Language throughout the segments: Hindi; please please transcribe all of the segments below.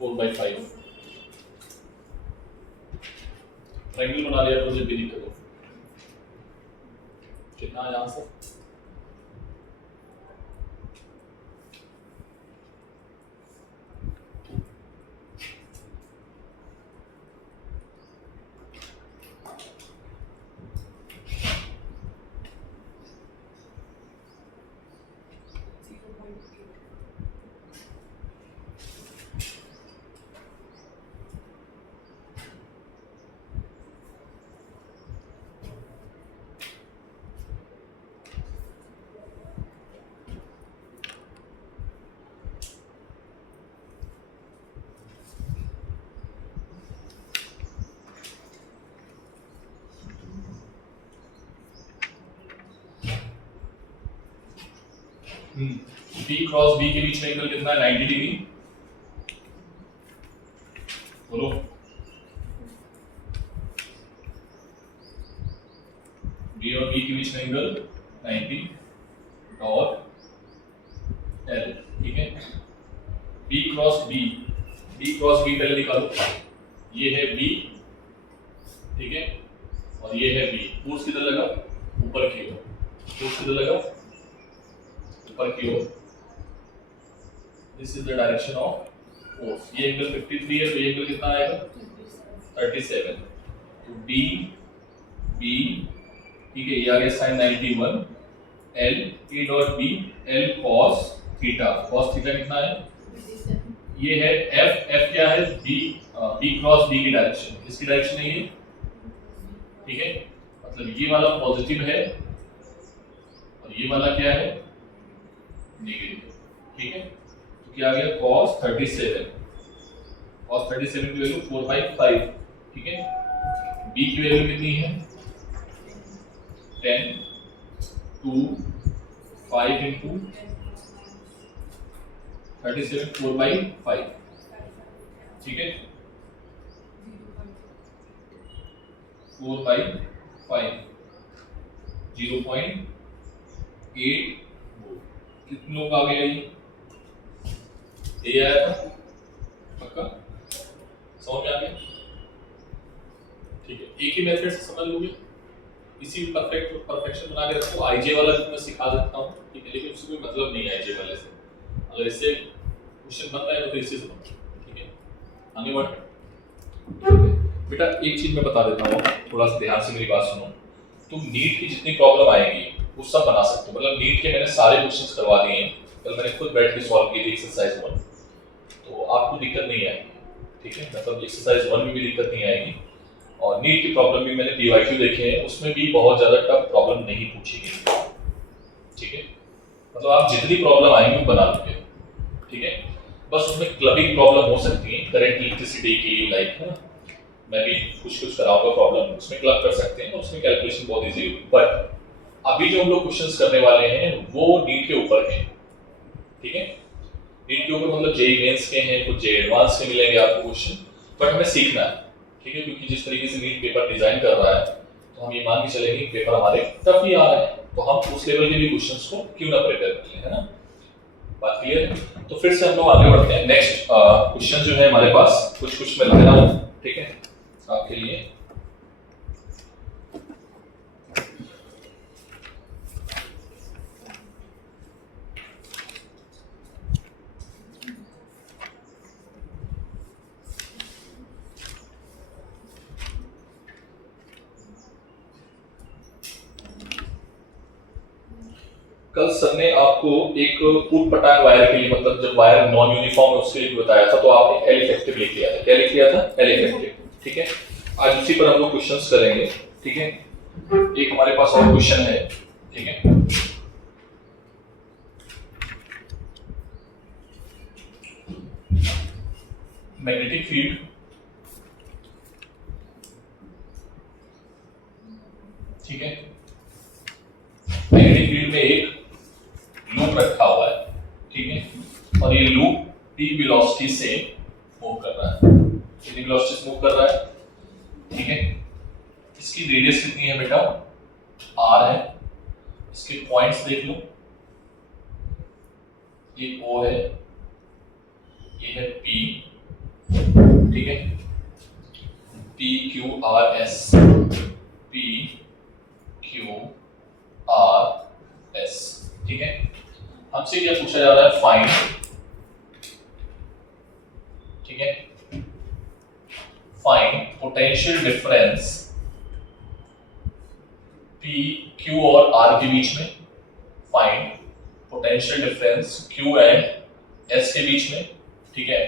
4/5 ट्रायंगल बना लिया तो मुझे भी दिक्कत हो। कितना है आंसर? बी क्रॉस बी के बीच में एंगल कितना है? 90 डिग्री। बोलो। बी और बी के बीच में एंगल 90 और एल, ठीक है। बी क्रॉस बी पहले निकालो। ये है बी, ठीक है, और ये है बी। फोर्स किधर लगा? ऊपर की ओर। फोर्स किधर लगा? ऊपर की ओर। This is the direction of force. ये एंगल 53 है, तो ये एंगल कितना आएगा? 37। तो डी बी, ठीक है, ये आ गया sin 91 l a dot b l cos theta. cos theta कितना है? ये है एफ क्या है? बी क्रॉस बी की डायरेक्शन। किसकी डायरेक्शन है ये? ठीक है, मतलब ये वाला पॉजिटिव है और ये वाला क्या है? नेगेटिव, ठीक है। तो क्या आ गया? cos 37 की वैल्यू 4/5, ठीक है। b की वैल्यू कितनी है? 10 2 5 into 37 4/5, ठीक है। 4/5 0.8 वोल्ट। कितनों का आ गया ये? आया था पक्का? समझ में आ गया? ठीक है, एक ही मेथड से समझ लोगे। इसी परफेक्शन बना के रखो। आईजे वाला भी मैं सिखा सकता हूँ, ठीक है, लेकिन उससे कोई मतलब नहीं है आईजे वाले से। अगर इससे क्वेश्चन बन रहा है तो फिर इससे समझो, ठीक है। आगे बढ़ बेटा, एक चीज मैं बता देता हूँ, थोड़ा सा ध्यान से मेरी बात सुनो। तुम नीट की जितनी प्रॉब्लम आएगी वो सब बना सकते हो। मतलब नीट के मैंने सारे क्वेश्चंस करवा दिए हैं, कल मैंने खुद बैठ के सॉल्व की थी एक्सरसाइज 1, तो आपको दिक्कत नहीं आएगी, ठीक है। मतलब एक्सरसाइज 1 में भी दिक्कत नहीं आएगी। और नीट की प्रॉब्लम भी मैंने पीवाईक्यू देखे हैं, उसमें भी बहुत ज्यादा टफ प्रॉब्लम नहीं पूछी गई, ठीक है। मतलब आप जितनी प्रॉब्लम आएंगी बना लोगे, ठीक है। बस उसमें क्लबिंग प्रॉब्लम हो सकती है, करंट इलेक्ट्रिसिटी की, लाइक है ना, मैं भी कुछ कराऊंगा प्रॉब्लम, उसमें क्लब कर सकते हैं, उसमें कैलकुलेशन बहुत इजी होगी। बट अभी जो हम लोग क्वेश्चंस करने वाले हैं वो नीट के ऊपर है, ठीक है। नीट के ऊपर मतलब जेईई मेंस के हैं, कुछ जेईई एडवांस के मिलेंगे आपको क्वेश्चन, बट हमें सीखना है, ठीक है। क्योंकि जिस तरीके से नीट पेपर डिजाइन कर रहा है, तो हम ये मान के चलेंगे पेपर हमारे टफ ही आ रहे हैं, तो हम उस लेवल के भी क्वेश्चंस को क्यों ना प्रिपेयर कर लें, है ना। बात क्लियर है? तो फिर से हम लोग आगे बढ़ते हैं। नेक्स्ट क्वेश्चन जो है हमारे पास कुछ मैं लिख रहा हूं, ठीक है, आपके लिए। कल सर ने आपको एक ऊट पटांग वायर के लिए, मतलब जब वायर नॉन यूनिफॉर्म है उसके लिए बताया था, तो आपने एल इफेक्टिव लिख लिया था। क्या लिख लिया था? एल इफेक्टिव, ठीक है। आज उसी पर हम लोग क्वेश्चंस करेंगे, ठीक है। एक हमारे पास और क्वेश्चन है, ठीक है। मैग्नेटिक फील्ड, ठीक है। मैग्नेटिक फील्ड में एक लूप रखा हुआ है, ठीक है, और ये लूप टी वेलोसिटी से मूव कर रहा है। कितनी वेलोसिटी से मूव कर रहा है? ठीक है। इसकी रेडियस कितनी है बेटा? आर है। इसके पॉइंट्स देख लो, ये ओ है, ये है पी, ठीक है, P Q R S, P Q R S, ठीक है। हमसे क्या पूछा जा रहा है, फाइंड, ठीक है, find potential difference p q और आर के बीच में, find potential difference q and s के बीच में, ठीक है,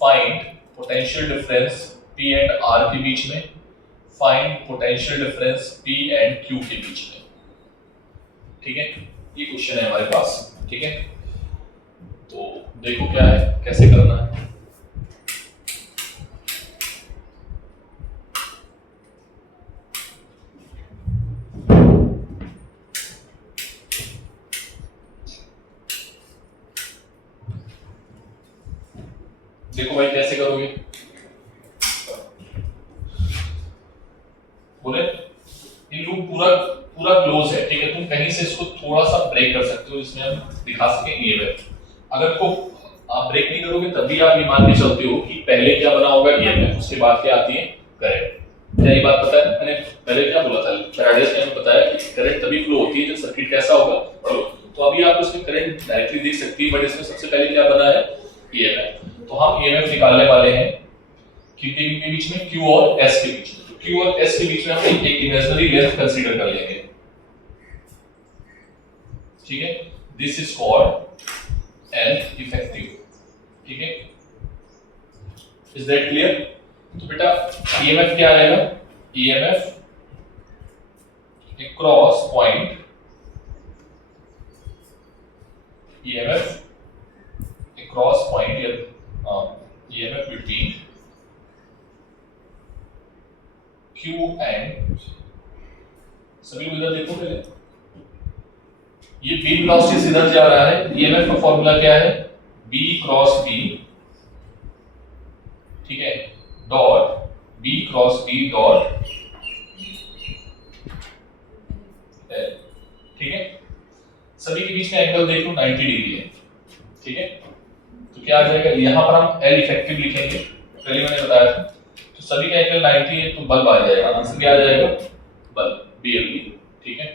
find potential difference p and r के बीच में, find potential difference p and q के बीच में, ठीक है। ये क्वेश्चन है हमारे पास, ठीक है। तो देखो क्या है, कैसे करना है। देखो भाई कैसे करोगे, बोले ये लूप पूरा पूरा क्लोज है, ठीक है। तुम कहीं से इसको थोड़ा सा ब्रेक कर सकते हो, इसमें हम दिखा सके ईएमएफ। अगर को आप ब्रेक नहीं करोगे तब भी आप ये मान के चलते हो कि पहले क्या बना होगा ईएमएफ, उसके बाद क्या आती है करंट। क्या ये बात पता है? मैंने पहले क्या बोला था, फैराडेज ने हमें बताया कि करंट तभी फ्लो होती है जब सर्किट कैसा होगा, तो अभी आप उसमें करंट डायरेक्टली देख सकती है, बट इसमें सबसे पहले क्या बना है, ईएमएफ। तो हम ईएमएफ निकालने वाले हैं किसके बीच में, क्यू और एस के बीच में। तो क्यू और एस के बीच में हम एक इमेजिनरी लेंथ कंसीडर कर लेंगे, ठीक है। This is called an effective, ठीक है। Is that clear? तो बेटा ईएमएफ क्या आएगा, EMF across point, EMF across point या EMF between Q and, सभी लोग इधर देखो पहले, ये B वेलोसिटी से इधर जा रहा है, EMF का फॉर्मूला क्या है, B क्रॉस B, ठीक है, dot B cross B dot L, ठीक है। सभी के बीच में एंगल देख लो 90 डिग्री है, ठीक है। तो क्या आ जाएगा, यहाँ पर हम L इफेक्टिव लिखेंगे, पहले मैंने बताया था। तो सभी का एंगल 90 है तो बल्ब आ जाएगा, आंसर क्या आ जाएगा, बल्ब, BLB, ठीक है।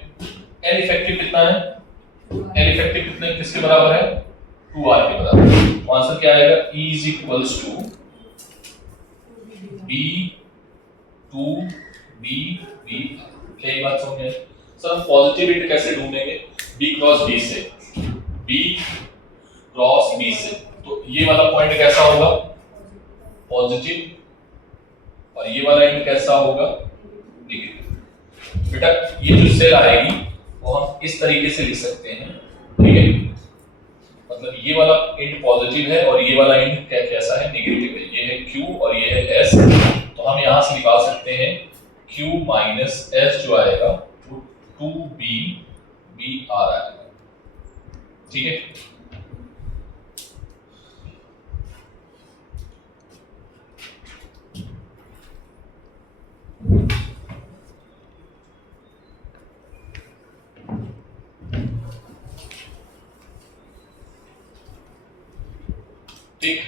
L इफेक्टिव कितना है, L इफेक्टिव कितने किसके बराबर है, 2R के बराबर। तो आंसर क्या आएगा, E is equals to B 2B B। क्या ये बात समझ में? सर हम पॉजिटिविटी कैसे ढूंढेंगे, B क्रॉस B से, B क्रॉस B से। तो ये वाला पॉइंट कैसा होगा, पॉजिटिव, और ये वाला एंड कैसा होगा, नेगेटिव। बेटा ये जो सेल आएगी वो हम इस तरीके से लिख सकते हैं, ठीक है। मतलब ये वाला एंड पॉजिटिव है और ये वाला एंड कैसा है, नेगेटिव है। ये है Q और ये है S, तो हम यहां से निकाल सकते हैं Q माइनस S जो आएगा वो 2B BR आएगा, ठीक है। ठीक,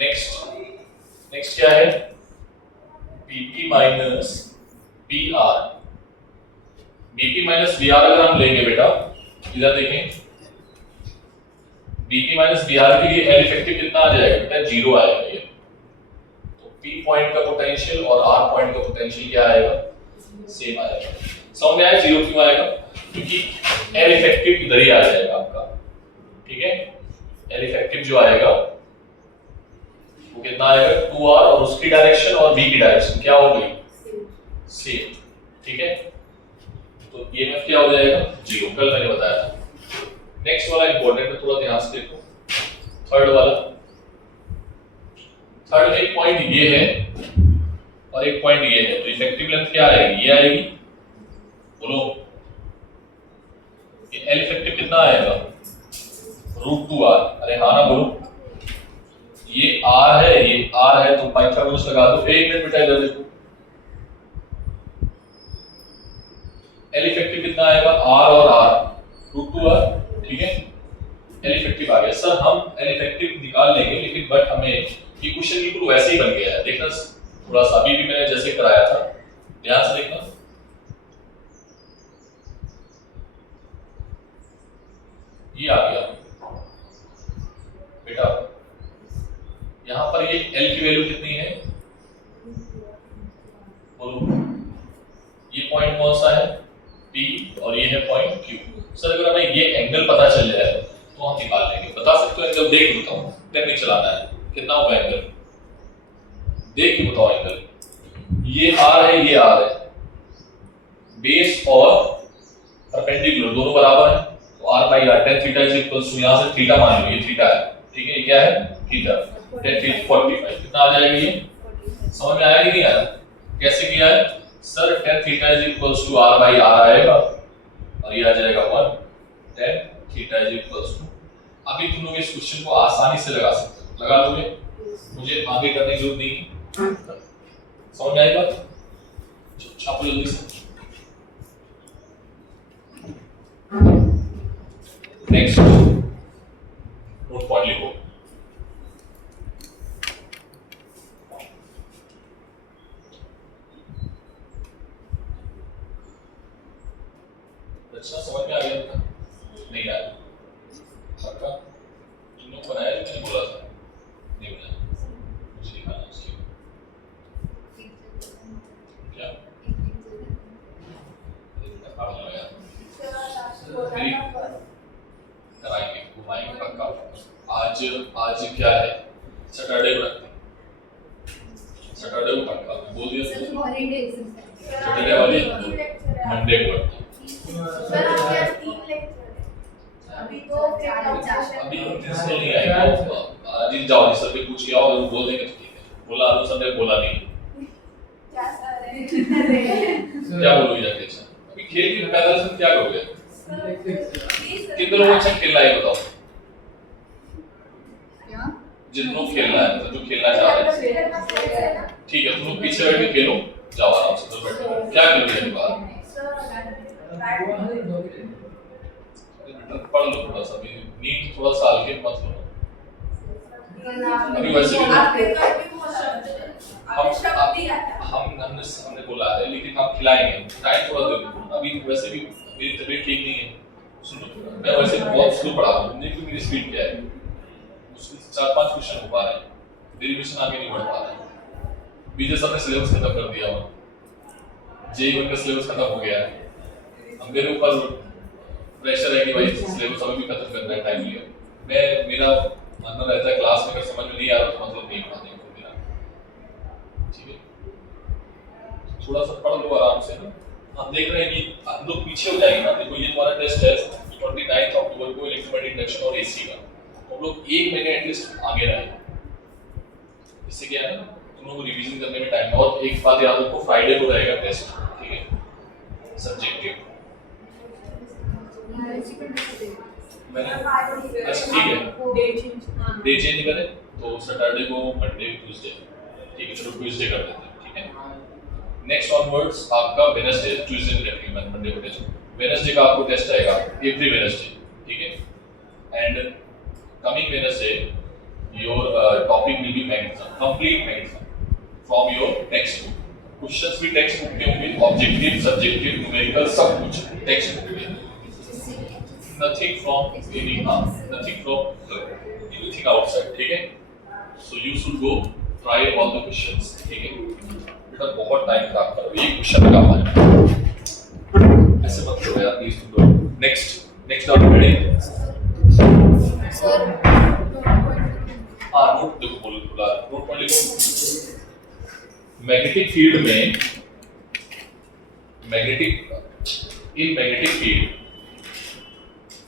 नेक्स्ट क्या है, BP minus PR। BP minus BR अगर हम लेंगे बेटा, इधर देखें, BP माइनस BR के लिए L इफेक्टिव कितना आ जाएगा बेटा, 0 आएगा ये। तो P पॉइंट का पोटेंशियल और R पॉइंट का पोटेंशियल क्या आएगा, सेम आएगा। समझ में आया 0 क्यों आएगा, क्योंकि L इफेक्टिव इधर ही आ जाएगा आपका, ठीक है। L इफेक्टिव जो आएगा वो कितना आएगा, 2R, और उसकी डायरेक्शन और B की डायरेक्शन क्या हो गई, सेम, ठीक है। तो EMF क्या हो जाएगा, 0, कल मैंने बताया था। नेक्स्ट वाला इंपॉर्टेंट है, थोड़ा ध्यान से देखो, थर्ड वाला। थर्ड में एक पॉइंट ये है और एक पॉइंट ये है, तो इफेक्टिव लेंथ क्या आएगी, ये आएगी, बोलो। ये L इफेक्टिव कितना आएगा, √2R, अरे हाँ ना बोलो। ये R है, ये R है, तो पाइथागोरस लगा दो। एक मिनट बेटा इधर देखो, L इफेक्टिव कितना आएगा, R और R, √2R, ठीक है। L इफेक्टिव इनइफेक्टिव आ गया सर, हम इनइफेक्टिव निकाल लेंगे लेकिन बट हमें ये क्वेश्चन बिल्कुल वैसे ही बन गया है। देखना थोड़ा सा अभी भी मैंने जैसे कराया था, ध्यान से देखना। ये आ गया बेटा, यहाँ पर ये L की वैल्यू कितनी है बोलो, ये पॉइंट कौन सा है P और ये है पॉइंट Q। सर अगर हमें ये एंगल पता चल जाए तो हम निकाल लेंगे। बता सकते हो एंगल, देख लेता हूँ, टेक्निक चलाना है, कितना होगा एंगल, देख के बताओ एंगल। ये R है, ये R है, बेस और परपेंडिकुलर दोनों बराबर है, तो R by R tan theta is equals to, यहाँ से थीटा मान लो, ये थीटा है, ठीक है, ये क्या है थीटा, tan थीटा 45 कितना आ जाएगा, ये समझ में आया कि नहीं आया, कैसे किया है sir, tan theta is equals to R by R आएगा और ये आ जाएगा 1 tan theta is equals to. अभी तुम लोग इस क्वेश्चन को आसानी से लगा सकते हो, लगा लोगे, मुझे आगे करने की जरूरत नहीं है, समझ में आई बात, छापो जल्दी से। नेक्स्ट नोट पॉइंट लिखो, अच्छा समझ में आ गया था, नहीं आया पक्का, तुम लोग बनाया जो मैंने बोला था, नहीं बनाया, मुझे दिखाना उसके क्या कराएंगे, घुमाएंगे पक्का। आज आज क्या है, सैटरडे को रखते हैं, सैटरडे को पक्का बोल दिया, सैटरडे वाली मंडे को रखते हैं। सर आपके आज 3 लेक्चर है, अभी तो अभी प्रिंसिपल नहीं आएगा, आज ही जाओ सर से पूछ के आओ, अगर बोल देंगे तो ठीक है, बोला तो सर ने बोला नहीं, क्या सर है क्या बोलोगे जाके, अच्छा अभी खेल के पैदल से क्या करोगे, कितने लोगों अच्छा खेलना है बताओ, जितनों खेलना है, तो जो खेलना चाह रहे हैं ठीक है, तुम लोग पीछे बैठ के खेलो, जाओ आराम से उधर बैठो, क्या खेलोगे के बाद पढ़ लो थोड़ा सा, अभी नीट थोड़ा सा आगे मत लो, अभी वैसे भी हमने बोला है लेकिन हम खिलाएंगे, टाइम थोड़ा दे दो, अभी वैसे भी मेरी तबीयत ठीक नहीं है, सुनो मैं वैसे बहुत स्लो पढ़ा रहा हूँ, देखो मेरी स्पीड क्या है, मुश्किल से 4-5 क्वेश्चन हो पा रहे हैं, मेरी मिशन आगे नहीं बढ़ पा रहा है, बीजे सर ने सिलेबस खत्म कर दिया हुआ, JEE का सिलेबस खत्म हो गया है, हम मेरे ऊपर प्रेशर है कि भाई सिलेबस अभी भी खत्म करना है टाइम लिया, मैं मेरा मानना रहता है क्लास में अगर समझ में नहीं आ रहा तो मतलब नहीं पढ़ाने को मेरा, ठीक है, थोड़ा सा पढ़ लो आराम से ना, हम देख रहे हैं कि हम लोग पीछे हो जाएंगे ना, देखो ये तुम्हारा टेस्ट है 29 अक्टूबर को इलेक्ट्रोमैग्नेटिक इंडक्शन और AC का, तो हम लोग 1 महीने एटलीस्ट आगे रहे, इससे क्या है ना तुम लोगों को रिवीजन करने में टाइम, और एक बात याद रखो फ्राइडे को रहेगा टेस्ट, ठीक है सब्जेक्टिव, मैंने अच्छा ठीक है डे चेंज करें तो सैटरडे को मंडे ट्यूसडे, ठीक है चलो ट्यूसडे कर देते हैं, ठीक है, नेक्स्ट ऑनवर्ड्स आपका वेडनेसडे, ट्यूसडे में रखेंगे मंडे को टेस्ट, वेडनेसडे का आपको टेस्ट आएगा एवरी वेडनेसडे, ठीक है, and coming Wednesday your topic will be magnetism, complete magnetism from your text book, questions भी टेक्स्ट बुक के होंगे, ऑब्जेक्टिव सब्जेक्टिव न्यूमेरिकल सब कुछ टेक्स्ट बुक में, nothing from any nothing from anything outside, ठीक है, so you should go try all the questions, ठीक है, बेटा बहुत टाइम खराब करो, ये क्वेश्चन लगा पाए ऐसे मत करो यार प्लीज, तुम लोग नेक्स्ट आप रेडी सर हाँ नोट देखो बोला नोट पॉइंट लिखो, मैग्नेटिक फील्ड में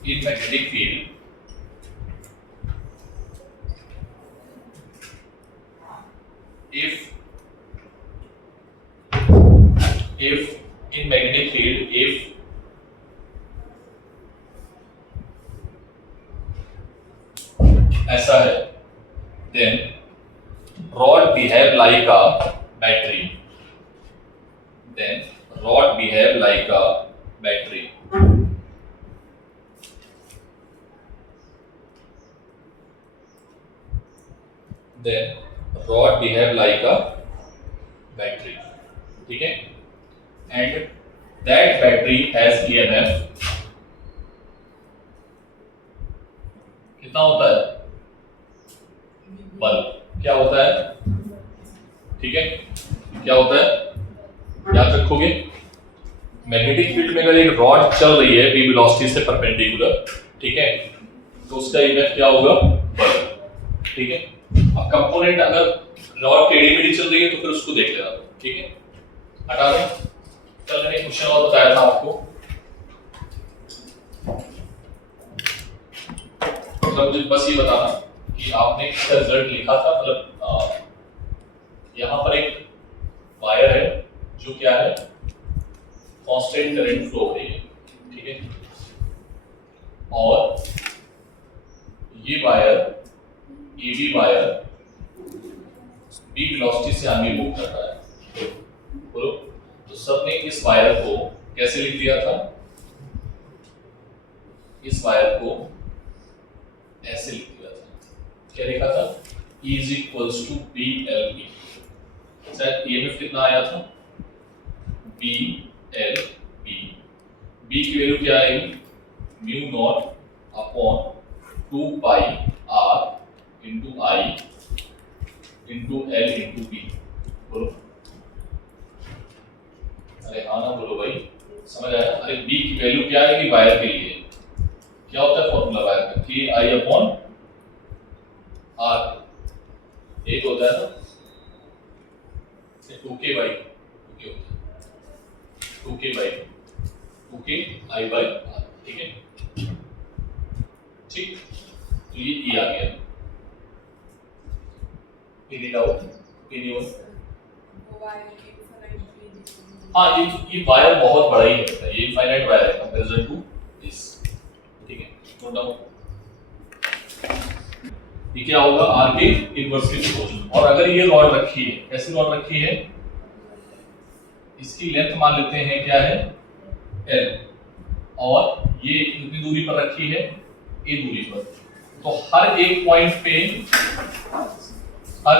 in magnetic field if in magnetic field if ऐसा है then rod behave like a battery, then rod behave like a battery, then rod behave like a battery, ठीक है, and that battery has EMF कितना होता है, बल्ब क्या होता है, ठीक है, क्या होता है याद रखोगे, मैग्नेटिक फील्ड में अगर एक रॉड चल रही है बी वेलोसिटी से परपेंडिकुलर, ठीक है, तो उसका इमेज क्या होगा, बल्ब, ठीक है। अब कंपोनेंट अगर रॉड टेढ़ी मेढ़ी चल रही है तो फिर उसको देख लेना, ठीक है, हटा दो। कल मैंने क्वेश्चन और बताया था आपको, मतलब मुझे बस ये बताना कि आपने इसका रिजल्ट लिखा था, मतलब यहाँ पर एक वायर है जो क्या है, कांस्टेंट करंट फ्लो हो रही है, ठीक है, और ये wire AB wire B velocity से आगे मूव कर रहा है, बोलो। तो सबने इस वायर को कैसे लिख दिया था, इस वायर को ऐसे लिख दिया था, क्या लिखा था, E is equals to BLB, शायद EMF कितना आया था, BLB, B की वैल्यू क्या आएगी, mu naught upon 2 pi R into I into L into B, बोलो, अरे हाँ ना बोलो भाई, समझ आया। अरे B की वैल्यू क्या आएगी वायर के लिए, क्या होता है फॉर्मूला वायर का, KI अपॉन R, एक होता है ना 2K by 2K by 2K I by R, ठीक है, ठीक, तो ये E आ गया, एनी डाउट, एनी वन, हाँ ये वायर बहुत बड़ा ही है, ये इनफाइनाइट वायर है कंपैरिजन टू दिस, ठीक है, नोट डाउन। ये क्या होगा, R के इनवर्सली प्रोपोर्शनल, और अगर ये रॉड रखी है, कैसी रॉड रखी है, इसकी लेंथ मान लेते हैं क्या है L, और ये कितनी दूरी पर रखी है, A दूरी पर, तो हर एक पॉइंट पे हर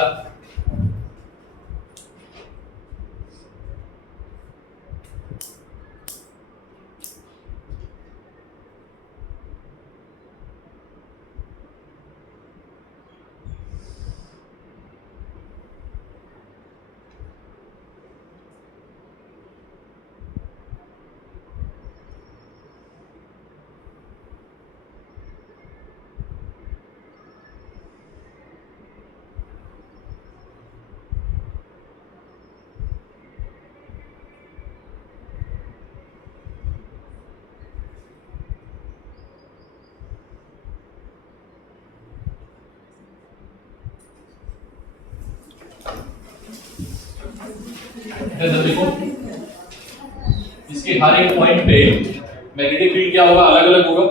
देखो, इसके हर एक पॉइंट पे मैग्नेटिक फील्ड क्या होगा, अलग अलग होगा,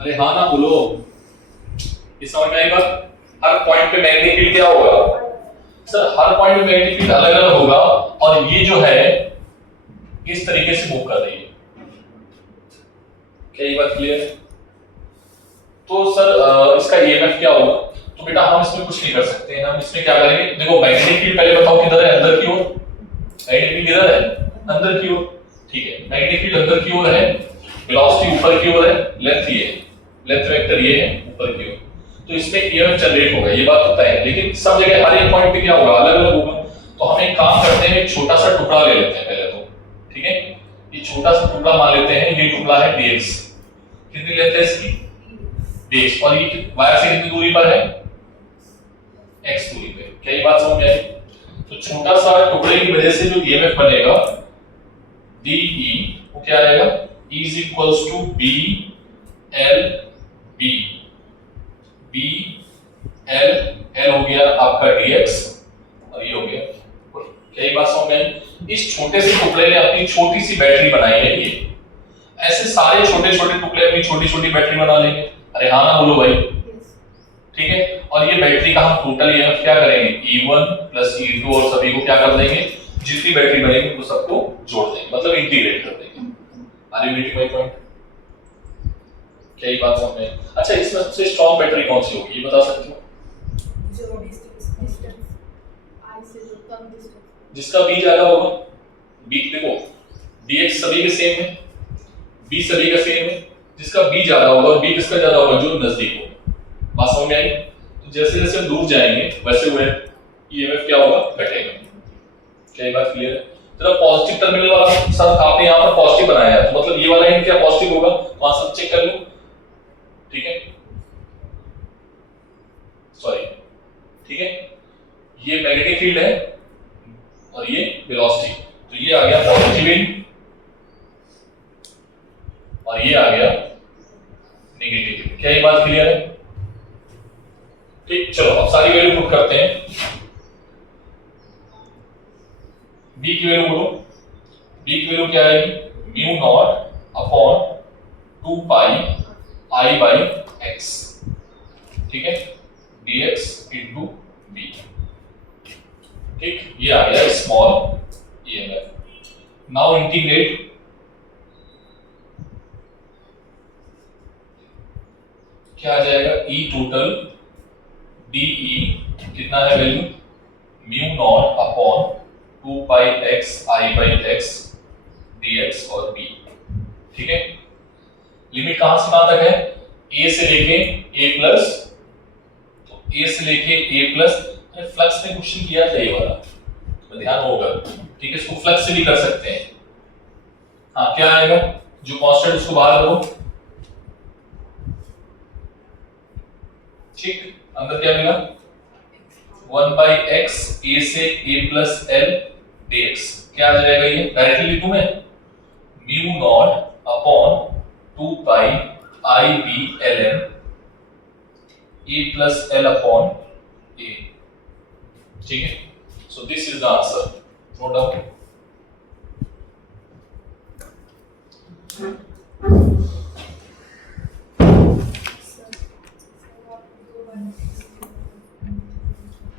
अरे हाँ ना बोलो, इस समझ में आएगा, हर पॉइंट पे मैग्नेटिक फील्ड क्या होगा, सर हर पॉइंट पे मैग्नेटिक फील्ड अलग अलग होगा, और ये जो है इस तरीके से मूव कर रही है, क्या ये बात क्लियर है। तो सर इसका EMF क्या होगा, तो बेटा हम इसमें कुछ नहीं कर सकते हैं, हम इसमें क्या करेंगे, देखो मैग्नेटिक फील्ड पहले बताओ किधर है, अंदर की ओर, मैग्नेटिक फील्ड किधर है, अंदर की ओर, ठीक है, मैग्नेटिक फील्ड अंदर की ओर है, वेलोसिटी ऊपर की ओर है, लेंथ ये है, लेंथ वेक्टर ये है ऊपर की ओर, तो इसमें EMF जनरेट होगा, ये बात तो तय है, लेकिन सब जगह हर एक पॉइंट पे क्या होगा, अलग अलग होगा। तो हम एक काम करते हैं, एक छोटा सा टुकड़ा ले लेते हैं पहले तो, ठीक है, ये छोटा सा टुकड़ा मान लेते हैं, ये टुकड़ा है dx, कितनी लेंथ है इसकी dx, और ये वायर से कितनी दूरी पर है, x दूरी पे, क्या ये बात समझ में आई। तो छोटा सा टुकड़े की वजह से जो EMF बनेगा dE वो क्या आएगा, E is equals to BLB, BL L हो गया आपका dx, और ये हो गया, क्या ये बात समझ में आई। इस छोटे से टुकड़े ने अपनी छोटी सी बैटरी बनाई है, ये ऐसे सारे छोटे छोटे टुकड़े अपनी छोटी छोटी बैटरी बना लेंगे, अरे हाँ ना बोलो भाई, ठीक है, और ये बैटरी का हम टोटल EMF क्या करेंगे, E1 प्लस E2 और सभी को क्या कर देंगे, जितनी बैटरी बनेगी वो सबको जोड़ देंगे, मतलब इंटीग्रेट कर देंगे। Are you getting my point, क्या ये बात समझ में। अच्छा इसमें सबसे स्ट्रांग बैटरी कौन सी होगी ये बता सकते हो, डिस्टेंस आई से जो कम डिस्टेंस जिसका b ज्यादा होगा, b देखो dx सभी के सेम है, b सभी का सेम है, जिसका b ज्यादा होगा और b किसका ज्यादा होगा, जो नजदीक होगा। बात समझ में आई? तो जैसे जैसे हम दूर जाएंगे वैसे वो ईएमएफ क्या होगा, घटेगा। क्या ये बात क्लियर है? जरा पॉजिटिव टर्मिनल वाला सर आपने यहाँ पर पॉजिटिव बनाया है, तो मतलब ये वाला एंड क्या पॉजिटिव होगा, वहां से चेक कर लो। ठीक है, सॉरी, ठीक है, ये मैग्नेटिक फील्ड है और ये वेलोसिटी, तो ये आ गया पॉजिटिव एंड और ये आ गया नेगेटिव। क्या ये बात क्लियर है? ठीक, चलो अब सारी वैल्यू पुट करते हैं। b की वैल्यू बोलो, b की वैल्यू क्या आएगी, mu naught upon 2 pi i by x, ठीक है, dx इनटू b। ठीक, ये आ गया स्मॉल ईएमएफ। नाउ इंटीग्रेट, क्या आ जाएगा, e टोटल dE कितना है value, mu naught upon 2 pi x i by x dx और b। ठीक है, लिमिट कहां से कहां तक है, a से लेके a प्लस, तो a से लेके a प्लस, फ्लक्स में क्वेश्चन किया था ये वाला, तो ध्यान होगा। ठीक है, इसको फ्लक्स से भी कर सकते हैं। हाँ, क्या आएगा, जो कांस्टेंट उसको बाहर करो। ठीक, अंदर क्या मिला, 1 बाई x a से a प्लस l dx। क्या आ जाएगा, ये डायरेक्टली लिखूं मैं, mu naught upon 2 pi i b ln a plus l upon a। ठीक है, so this is the answer, note down.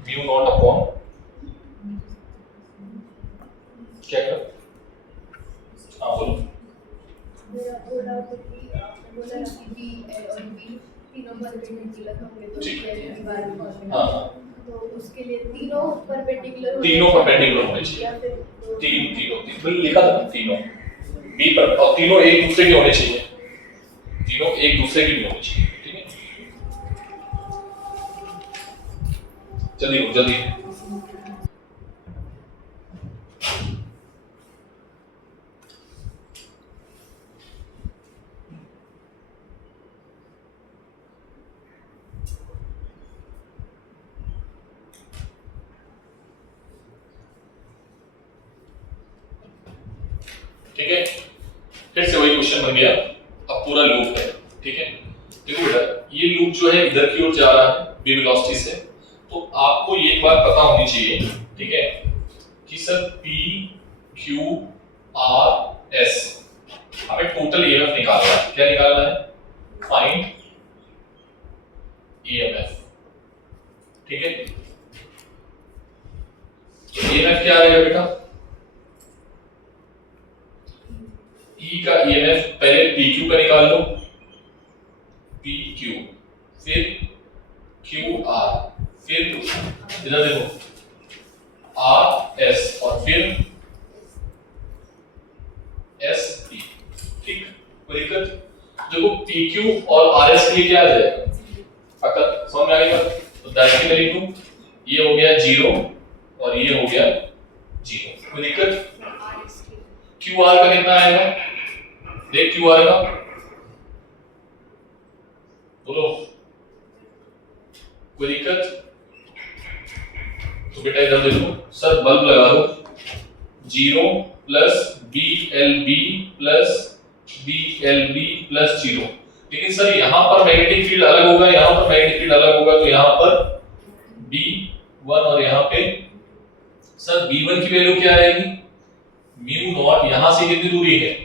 Mu naught upon क्या करो, हाँ बोलो, बोला तो कि बोला कि बी और बी तीनों परपेंडिकुलर होंगे तो ठीक। दीवार में हाँ तो उसके लिए तीनों परपेंडिकुलर तीनों परपेंडिकुलर होने चाहिए, या फिर तीनों बिल्कुल लिखा था ना, तीनों बी पर, और तीनों एक दूसरे के होने चाहिए, तीनों एक दूसरे के भी होने चाहिए। ठीक है, जल्दी हो जल्दी। ठीक है, फिर से वही क्वेश्चन बन गया, अब पूरा लूप है। ठीक है, देखो बेटा, ये लूप जो है इधर की ओर जा रहा है बी वेलोसिटी से, तो आपको ये एक बात पता होनी चाहिए, ठीक है, कि sir P Q R S हमें टोटल ईएमएफ निकालना है। क्या निकालना है, फाइंड ईएमएफ। ठीक है, तो ईएमएफ क्या आएगा बेटा, E का ईएमएफ पहले PQ का निकाल लो, PQ, फिर QR, फिर इधर देखो RS और फिर SP। ठीक, कोई दिक्कत? देखो PQ और RS के लिए क्या आ जाएगा, अकल समझ में आ गई? तो डायरेक्टली मैं लिखूं, ये हो गया 0 और ये हो गया 0, कोई दिक्कत? QR का कितना आएगा, देख QR का बोलो, कोई दिक्कत? तो बेटा इधर देखो, सर बल्ब लगा दो, 0 plus BLB plus BLB plus 0। लेकिन सर यहाँ पर मैग्नेटिक फील्ड अलग होगा, यहाँ पर मैग्नेटिक फील्ड अलग होगा, तो यहाँ पर B1 और यहाँ पे सर B1 की वैल्यू क्या आएगी, म्यू नॉट, यहाँ से कितनी दूरी है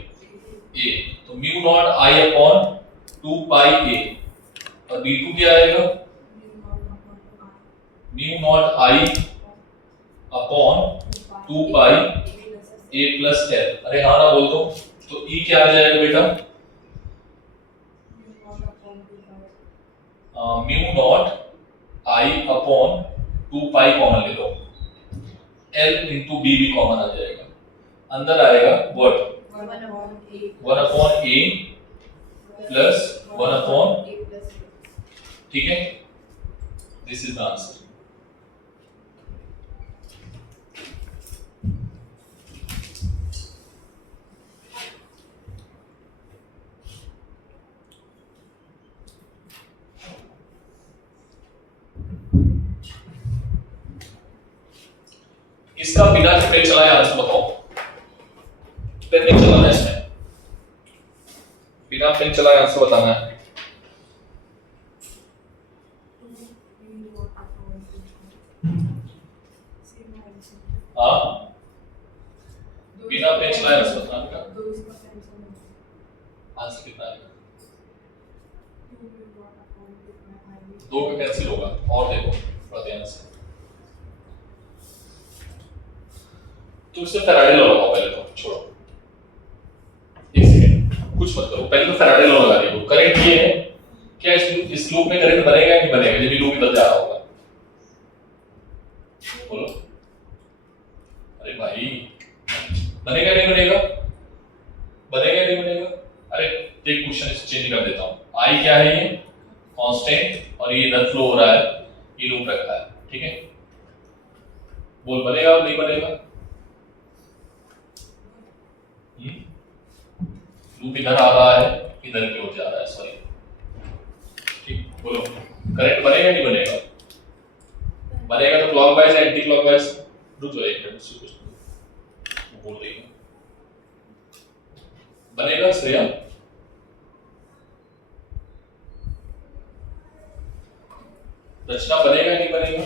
A, तो mu naught I upon 2 pi A, और B2 क्या आएगा, mu naught I upon 2 pi A plus L। अरे हाँ ना बोल दो, तो E क्या आ जाएगा बेटा, mu naught I upon 2 pi common ले लो, L into B भी कॉमन आ जाएगा, अंदर आएगा what 1 upon A plus 1 upon, ठीक है, दिस इज द आंसर। इसका बिना पेन चलाए आंसर बताओ, पेन नहीं चलाना है इसमें, बिना पेन चलाए आंसर बताना है। हाँ, बिना पेन चलाए आंसर बताना का आंसर कितना आएगा? 2 पे कैंसिल होगा, और देखो थोड़ा ध्यान से, तो इससे फैराडे लॉ लगाओ पहले, तो छोड़ो एक सेकंड, कुछ मत करो, पहले तो फैराडे लॉ लगा दो। करंट ये है, क्या इस लूप में करंट बनेगा या नहीं बनेगा जब लूप इधर जा रहा होगा? बोलो, अरे भाई बनेगा नहीं बनेगा, बनेगा नहीं बनेगा? अरे एक क्वेश्चन इसे चेंज कर देता हूँ, आई क्या है, ये कांस्टेंट, और ये इधर फ्लो हो रहा है, ये लूप रखा है, ठीक है, बोल बनेगा और नहीं बनेगा? लूप इधर आ रहा है, इधर की ओर जा रहा है, सॉरी, ठीक, बोलो करंट बनेगा नहीं बनेगा? बनेगा तो क्लॉकवाइज एंटी क्लॉकवाइज, रुक जाओ एक मिनट, कुछ बोल रही है, बनेगा श्रेया? रचना बनेगा नहीं बनेगा?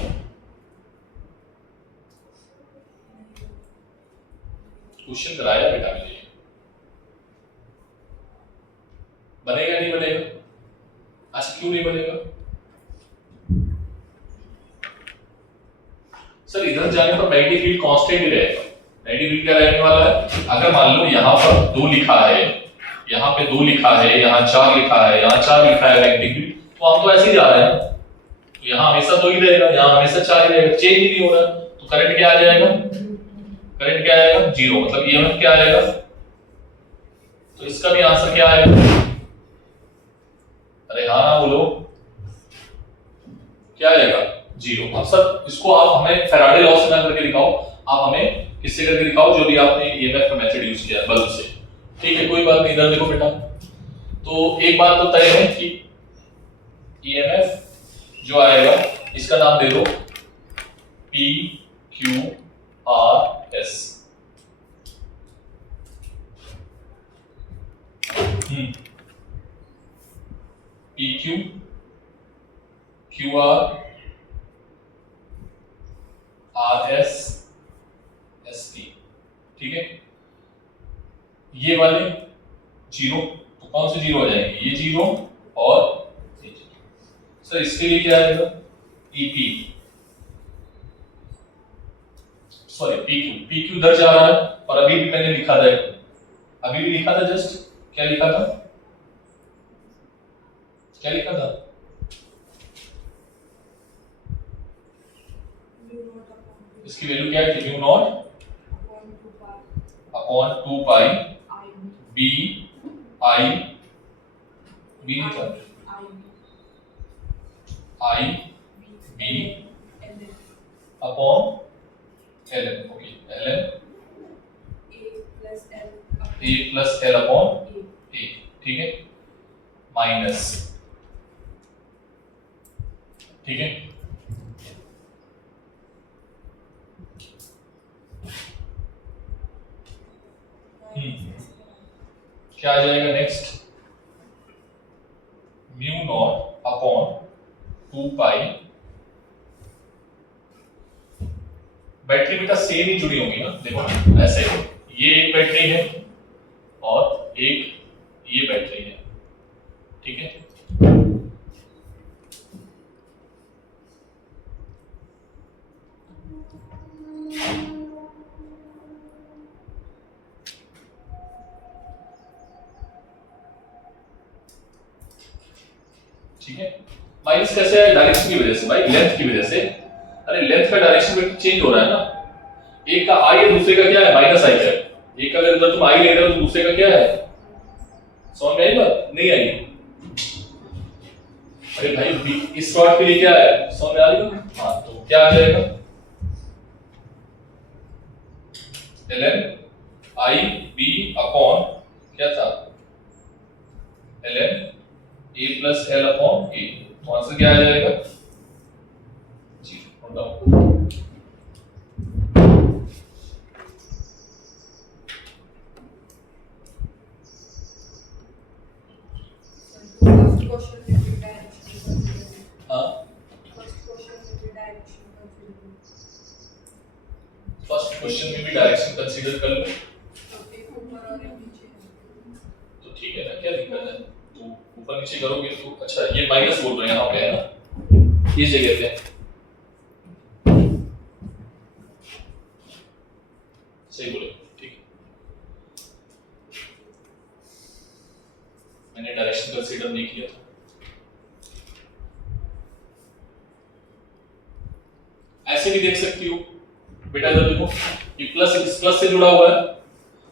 क्वेश्चन कराया बेटा मुझे, बनेगा नहीं बनेगा? अच्छा क्यों नहीं बनेगा सर? इधर जाने पर मैग्नेटिक फील्ड कांस्टेंट ही रहेगा, मैग्नेटिक फील्ड क्या रहने वाला है? अगर मान लो यहाँ पर 2 लिखा है, यहाँ पे 2 लिखा है, यहाँ 4 लिखा है, यहाँ 4 लिखा है मैग्नेटिक फील्ड, तो हम तो ऐसे ही जा रहे हैं, तो यहाँ हमेशा 2 ही रहेगा, यहाँ हमेशा 4 ही रहेगा, चेंज ही नहीं हो रहा, तो करंट क्या आ जाएगा? करंट क्या आएगा? 0, मतलब ईएमएफ क्या आएगा? तो इसका भी आंसर क्या आएगा? अरे हाँ ना बोलो, क्या आएगा? 0। अब सर इसको आप हमें फैराडे लॉ से ना करके दिखाओ, आप हमें किससे करके दिखाओ, जो भी आपने ईएमएफ का मेथड यूज किया है बल्ब से, ठीक है, कोई बात नहीं, इधर देखो बेटा, तो एक बात तो तय है कि ईएमएफ जो आएगा इसका नाम दे दो P Q R S, P Q Q R R S S T, ठीक है, ये वाले 0, तो कौन से 0 आ जाएंगे? ये 0 और ये 0। सर इसके लिए क्या आएगा? ईपी, सॉरी पीक्यू इधर जा रहा है, और अभी भी मैंने लिखा था, अभी भी लिखा था, जस्ट क्या लिखा था, क्या लिखा था? इसकी वैल्यू क्या है? Mu naught upon 2 pi B I, B नहीं था, I B upon L N, okay, L N A plus L upon A, ठीक है, माइनस, ठीक है, क्या आ जाएगा next? Mu naught upon 2 pi, battery बेटा सेम ही जुड़ी होंगी ना, देखो ना ऐसे, ये एक बैटरी है और एक ये बैटरी है, ठीक है, ठीक है, माइनस कैसे है? डायरेक्शन की वजह से भाई, लेंथ की वजह से। अरे अरे लेंथ का डायरेक्शन वेक्टर चेंज हो रहा है ना, एक का आई है दूसरे का क्या है माइनस आई है। एक का अगर तुम आई ले रहे हो तो दूसरे का क्या है, समझ में आई बात नहीं आई? अरे भाई इस शॉर्ट के लिए क्या है, समझ में आ रही है? हाँ तो क्या आ जाएगा, ln आई बी अपॉन क्या था, ln a plus L upon A. तो आंसर क्या आ जाएगा जी, नोट डाउन। फर्स्ट क्वेश्चन में भी डायरेक्शन कंसीडर कर लो तो ठीक है ना, क्या दिक्कत है? तो ऊपर नीचे करोगे तो अच्छा ये माइनस बोल रहे हैं यहाँ पे है ना, इस जगह पे सही बोले, ठीक है। मैंने डायरेक्शन कंसीडर नहीं किया था। ऐसे भी देख सकती हो बेटा, इधर देखो ये प्लस इस प्लस से जुड़ा हुआ है,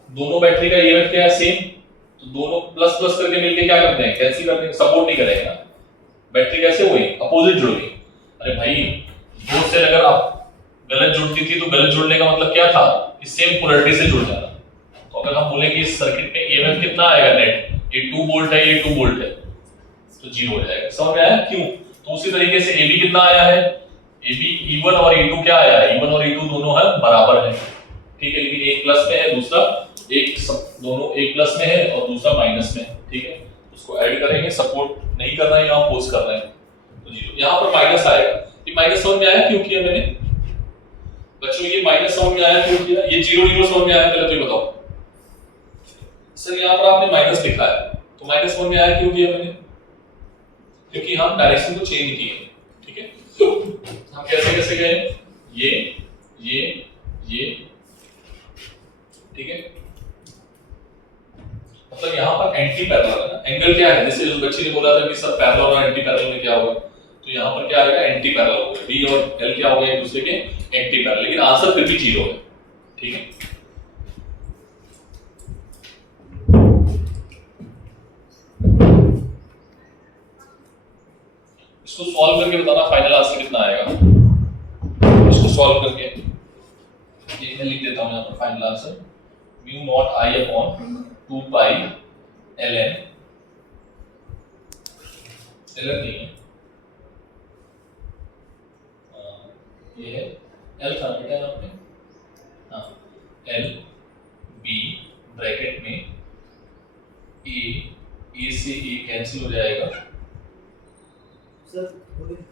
दोनों बैटरी का ईएमएफ क्या है सेम, तो दोनों प्लस प्लस करके मिलके क्या करते हैं कैंसिल करते हैं, सपोर्ट नहीं करेगा ना, बैटरी कैसे हुई अपोजिट जुड़ गई। अरे भाई दो सेल अगर आप गलत जुड़ती थी तो गलत जुड़ने का मतलब क्या था कि सेम पोलैरिटी से जुड़ जाना। तो अगर हम बोले कि इस सर्किट में ईएमएफ कितना आएगा नेट, ये 2 वोल्ट है ये 2 वोल्ट है तो 0 हो जाएगा। समझ में आया क्यों? तो उसी तरीके से AB कितना आया है, AB E1 और E2 क्या आया है, E1 और E2 दोनों है बराबर है, ठीक है, लेकिन एक प्लस में है दूसरा दोनों एक प्लस में है और दूसरा माइनस में है, ठीक है, उसको ऐड करेंगे, सपोर्ट नहीं कर रहे हैं यहाँ पोज कर रहे हैं तो 0 यहाँ पर माइनस आएगा। ये माइनस समझ में आया क्यों किया मैंने बच्चों, ये माइनस समझ में आया क्यों किया, ये 0 0 समझ में आया पहले तो ये बताओ सर। यहाँ पर आपने माइनस लिखा है तो माइनस समझ में आया क्यों किया मैंने, क्योंकि हम डायरेक्शन को चेंज किए, ठीक है। हम कैसे कैसे गए, ये ठीक है, मतलब यहाँ पर एंटी पैरेलल है ना, एंगल क्या है, जैसे उस बच्ची ने बोला था कि सर पैरेलल और एंटी पैरेलल में क्या होगा, तो यहाँ पर क्या आएगा एंटी पैरेलल होगा, D और L क्या होगा एक दूसरे के एंटी पैरेलल, लेकिन आंसर फिर भी 0 है, ठीक है। इसको सॉल्व करके बताना फाइनल आंसर कितना आएगा, इसको सॉल्व करके ये मैं लिख देता हूं यहाँ पर final answer mu not I upon 2 pi ln नहीं है ये है L था बेटा यहाँ पे, हाँ L B ब्रैकेट में A से A कैंसिल हो जाएगा सर हो गया,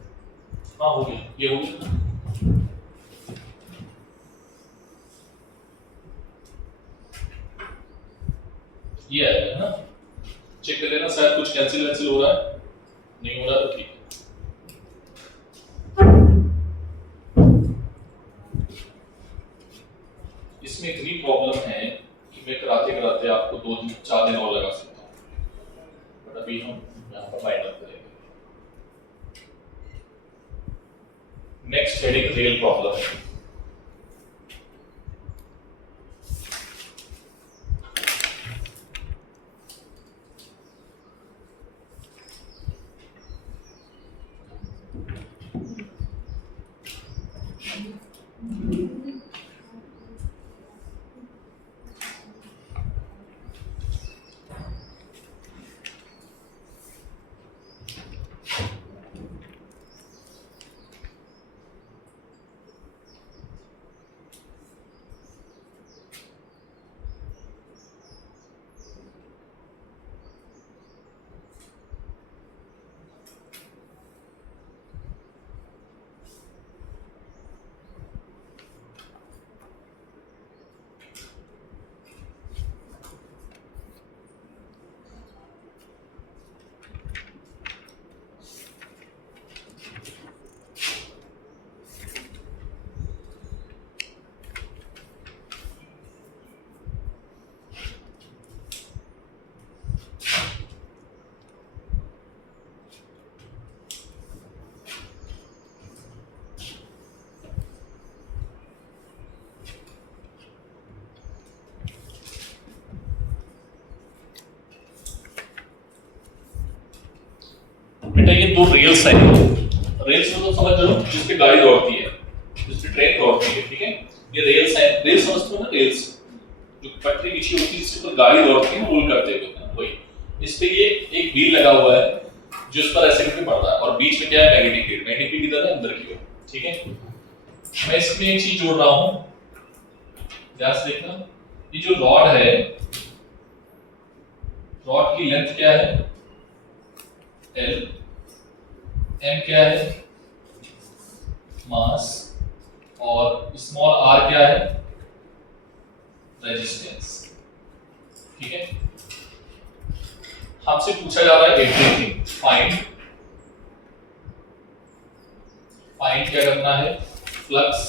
हाँ हो गया, ये हो गया, ये आएगा ना, चेक कर लेना शायद कुछ कैंसिल हो रहा है, नहीं हो रहा तो ठीक है। इसमें इतनी प्रॉब्लम है कि मैं कराते कराते आपको 2-4 दिन और लगा सकता हूँ, बट अभी हम यहाँ पर फाइंड आउट करेंगे। नेक्स्ट हेडिंग रियल प्रॉब्लम है। दो रेल्स हैं, रेल्स मतलब समझ लो जिस पे गाड़ी दौड़ती है, जिस पे ट्रेन दौड़ती है, ठीक है, ये रेल्स हैं, रेल्स समझते हो ना, रेल्स जो पटरी बिछी होती है जिसके ऊपर गाड़ी दौड़ती है रोल करते हुए, वही। इस पे ये एक व्हील लगा हुआ है जिस पर ऐसे करके बढ़ रहा है, और बीच में क्या है, मैग्नेटिक फील्ड, मैग्नेटिक फील्ड इधर है अंदर की ओर, ठीक है। मैं इसमें एक चीज जोड़ रहा हूं, ध्यान से देखना, ये जो रॉड है, रॉड की लेंथ क्या है, L, M क्या है, मास, और स्मॉल r क्या है, रेजिस्टेंस, ठीक है। हमसे पूछा जा रहा है एवरीथिंग, फाइंड क्या करना है, flux,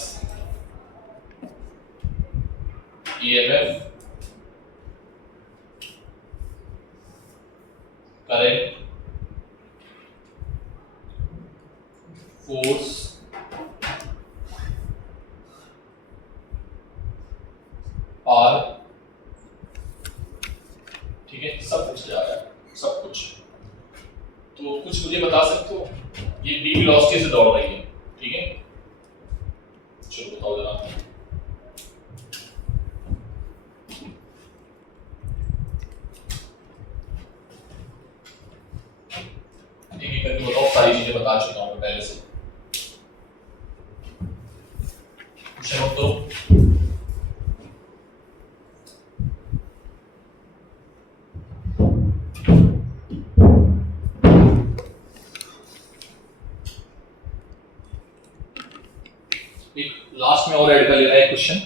EMF, current, force, R, ठीक है, सब कुछ जा रहा है, सब कुछ। तो कुछ मुझे बता सकते हो, ये B वेलोसिटी से दौड़ रही है, ठीक है, चलो बताओ जरा। एक एक करके बताओ, सारी चीजें बता चुका हूं पहले से, क्वेश्चन नोट करो। एक लास्ट में और ऐड कर लेना है क्वेश्चन,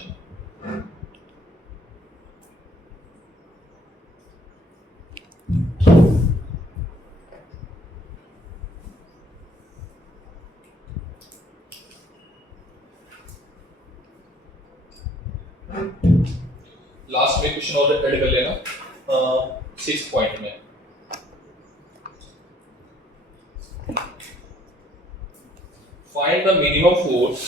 लास्ट में क्वेश्चन और ऐड कर लेना 6th पॉइंट में। Find the minimum force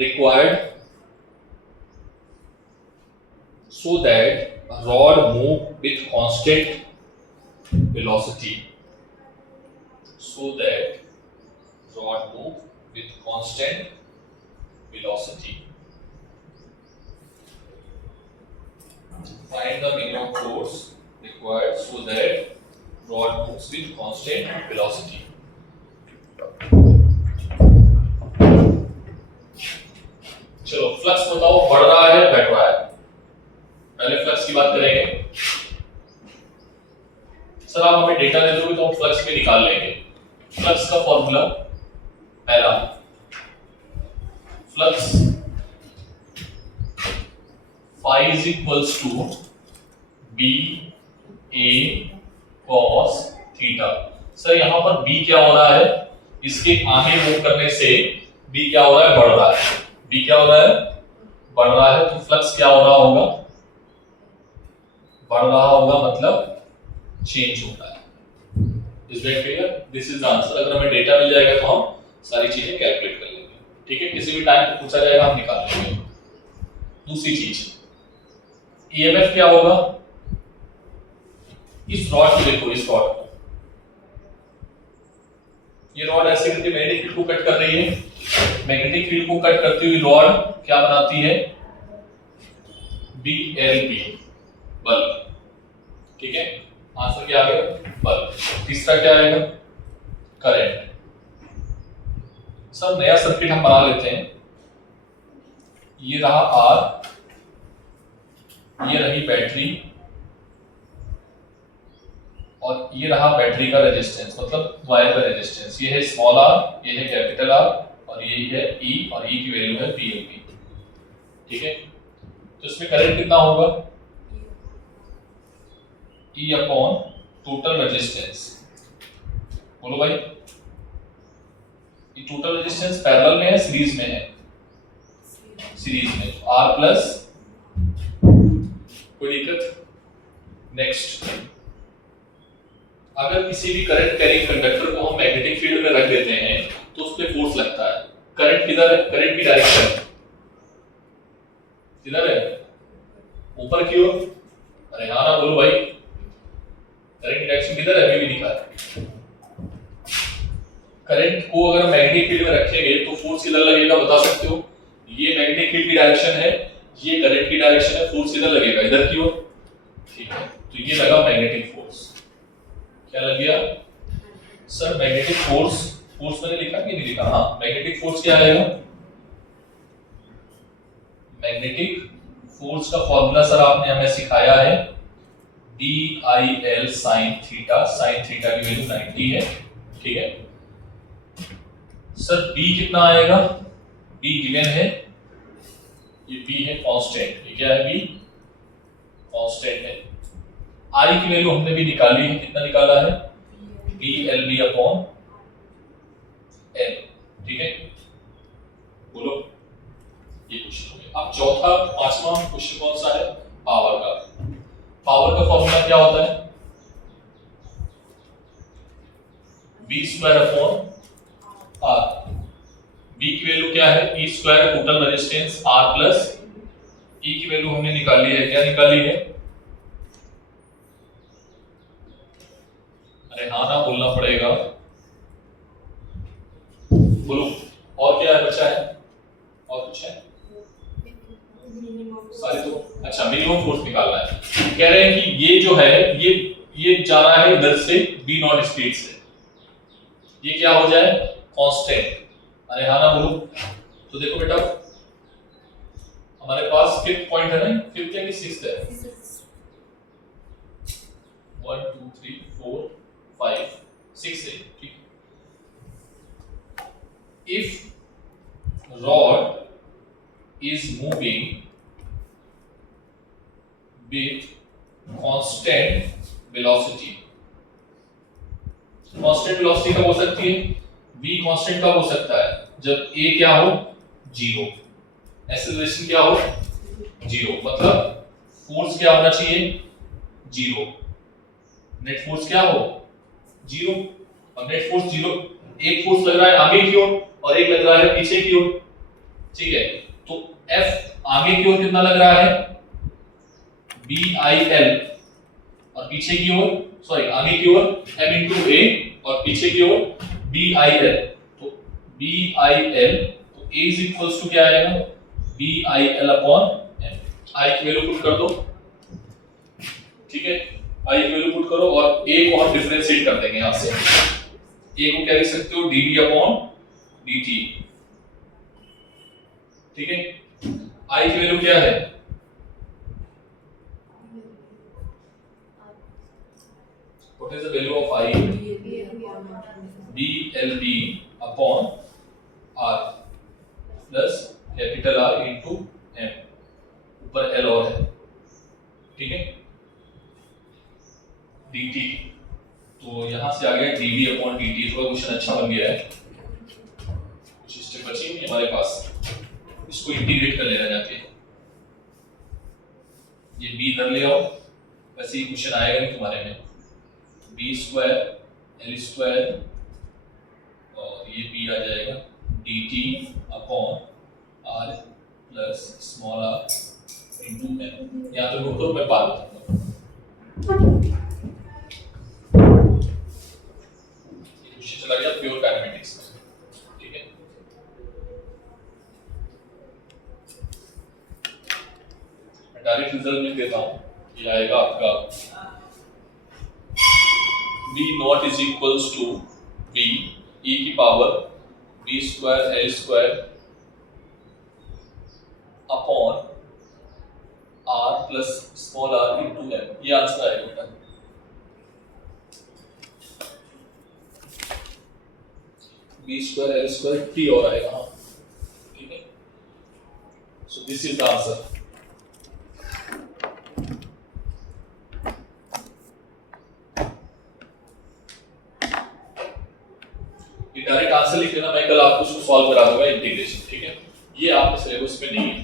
required so that rod move with constant velocity, find the minimum force required so that rod moves with constant velocity। चलो फ्लक्स बताओ, बढ़ रहा है घट रहा है, पहले फ्लक्स की बात करेंगे। सर आप हमें डेटा दे दोगे तो हम फ्लक्स में निकाल लेंगे। फ्लक्स का फॉर्मूला पहला, flux phi is equals to b a cos theta. Sir यहाँ पर b क्या हो रहा है, इसके आगे मूव करने से b क्या हो रहा है, बढ़ रहा है, b क्या हो रहा है, बढ़ रहा है, तो फ्लक्स क्या हो रहा होगा, बढ़ रहा होगा, मतलब चेंज हो रहा है। Is that clear? This is the answer. अगर हमें डेटा मिल जाएगा तो हम सारी चीजें कैलकुलेट कर लेंगे, ठीक है, किसी भी टाइम पे पूछा जाएगा हम निकाल लेंगे। दूसरी चीज ईएमएफ क्या होगा, इस रॉड को देखो, इस रॉड को, ये रॉड ऐसे करके मैग्नेटिक फील्ड को कट कर रही है, मैग्नेटिक फील्ड को कट करती हुई रॉड क्या बनाती है, BLP, बल्ब, ठीक है, आंसर क्या आ गया, बल्ब। तीसरा क्या आएगा, करंट। सब नया सर्किट हम बना लेते हैं, ये रहा R, ये रही बैटरी, और ये रहा बैटरी का रेजिस्टेंस, मतलब वायर का रेजिस्टेंस। ये है स्मॉल r, ये है कैपिटल R, और ये है E, और E की वैल्यू है PLP, ठीक है। तो इसमें करंट कितना होगा, E अपॉन टोटल रेजिस्टेंस। बोलो भाई, ये टोटल रेजिस्टेंस पैरेलल में है सीरीज में है? सीरीज में। R प्लस, कोई दिक्कत? नेक्स्ट, अगर किसी भी करंट कैरिंग कंडक्टर को हम मैग्नेटिक फील्ड में रख देते हैं तो उस पर फोर्स लगता है। करंट किधर है? करंट की डायरेक्शन किधर है? ऊपर की ओर। अरे हाँ ना बोलो भाई, करंट की डायरेक्शन किधर है? अभी भी दिखा है। करंट को अगर मैग्नेटिक फील्ड में रखेंगे तो फोर्स किधर लगेगा बता सकते हो? ये मैग्नेटिक फील्ड की डायरेक्शन है, ये करंट की डायरेक्शन है, फोर्स किधर लगेगा? इधर की ओर। ठीक है, तो ये लगा मैग्नेटिक फोर्स। क्या लग गया सर? Magnetic force. फोर्स मैंने लिखा कि नहीं लिखा? हाँ, मैग्नेटिक फोर्स क्या आएगा? मैग्नेटिक फोर्स का फॉर्मूला सर आपने हमें सिखाया है DIL sin theta. sin theta की वैल्यू 90 है। ठीक है सर, B कितना आएगा? B गिवन है, ये B है कांस्टेंट। ये क्या है? B कांस्टेंट है। I की वैल्यू हमने भी निकाली है, कितना निकाला है? BLB upon L। ठीक है, बोलो, ये क्वेश्चन हो गया। अब चौथा पांचवा क्वेश्चन कौन सा है? पावर का। पावर का फॉर्मूला क्या होता है? B square upon R। B की वैल्यू क्या है? E square total resistance R plus E की वैल्यू हमने निकाली है। क्या निकाली है? अरे हाँ ना बोलना पड़ेगा, बोलो। और क्या है बचा है? और कुछ है? सारे तो अच्छा, मिनिमम फोर्स निकालना है। कह रहे हैं कि ये जो है ये जा रहा है इधर से B नॉट स्पीड से, ये क्या हो जाए? कांस्टेंट। अरे हाँ ना बोलो। तो देखो बेटा, हमारे पास फिफ्थ पॉइंट है ना? फिफ्थ है कि सिक्स्थ है? 1 2 3 4 5 6 है। ठीक, if rod is moving with constant velocity, constant velocity कब हो सकती है? v कांस्टेंट कब हो सकता है? जब a क्या हो? 0। एक्सेलरेशन क्या हो? 0। मतलब फोर्स क्या होना चाहिए? 0। नेट फोर्स क्या हो? 0। और नेट फोर्स 0, एक फोर्स लग रहा है आगे की ओर और एक लग रहा है पीछे की ओर। ठीक है, तो F आगे की ओर कितना लग रहा है? BIL, और पीछे की ओर, सॉरी आगे की ओर M into A और पीछे की ओर BIL। तो BIL, तो A is equals to क्या आएगा? BIL upon M। I की वैल्यू पुट कर दो। ठीक है, I की वैल्यू पुट करो और A को हम डिफरेंशिएट कर देंगे यहां से। A को क्या लिख सकते हो? dB upon dt। ठीक है, I की वैल्यू क्या है? What is the value of I? BLB upon R plus capital R into M। ऊपर L और है। ठीक है, dt, तो यहां से आ गया dB upon dt। थोड़ा क्वेश्चन अच्छा बन गया है, कुछ स्टेप बची नहीं हमारे पास, इसको इंटीग्रेट कर लेना जाके। ये b कर ले आओ, वैसे ही क्वेश्चन आएगा नहीं तुम्हारे में। b स्क्वायर l स्क्वायर और ये b आ जाएगा dt upon r plus small r into m। यहां तो नोट करो, मैं बाद में बताऊंगा। ये क्वेश्चन चला गया प्योर काइनेमेटिक्स में। ठीक है, मैं डायरेक्ट रिजल्ट लिख देता हूं। ये आएगा आपका b not is equals to b e की power b square l square upon r plus small r into m। ये आंसर आएगा बेटा। b square l square t और आएगा। हाँ, ठीक है, so this is the answer. Direct answer लिख लेना, मैं कल आपको उसको सॉल्व करा दूंगा इंटीग्रेशन, ठीक है। ये आपके सिलेबस में नहीं है,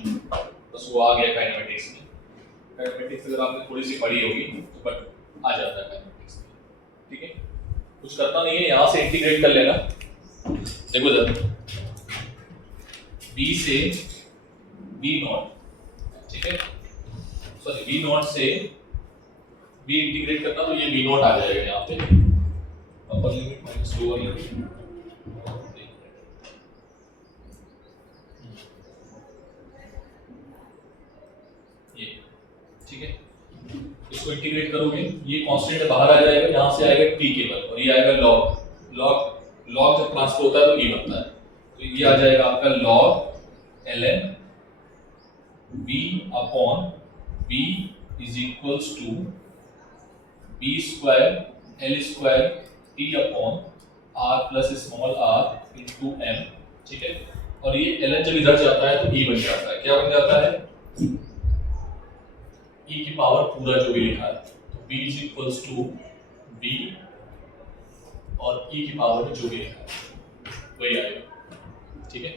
बस वो आ गया काइनेमेटिक्स में। काइनेमेटिक्स अगर आपने थोड़ी सी पढ़ी होगी तो बट आ जाता है काइनेमेटिक्स में, ठीक है। कुछ करना नहीं है, यहाँ से इंटीग्रेट कर लेना। देखो जरा b से b नॉट, ठीक है, सॉरी b नॉट से b इंटीग्रेट करना तो ये b नॉट आ जाएगा यहाँ पे, upper limit minus lower limit, ये ठीक है। इसको इंटीग्रेट करोगे, ये कांस्टेंट बाहर आ जाएगा, यहाँ से आएगा t केवल, और ये आएगा log log जब ट्रांसफर होता है तो e बनता है, तो ये आ जाएगा आपका log ln b अपॉन b is equals to b square l square t upon r plus small r into m, ठीक है। और ये ln जब इधर जाता है तो e बन जाता है, क्या बन जाता है, e की पावर पूरा जो भी लिखा है, तो b is equals to b और e की पावर में जो भी लिखा है वही आएगा, ठीक है।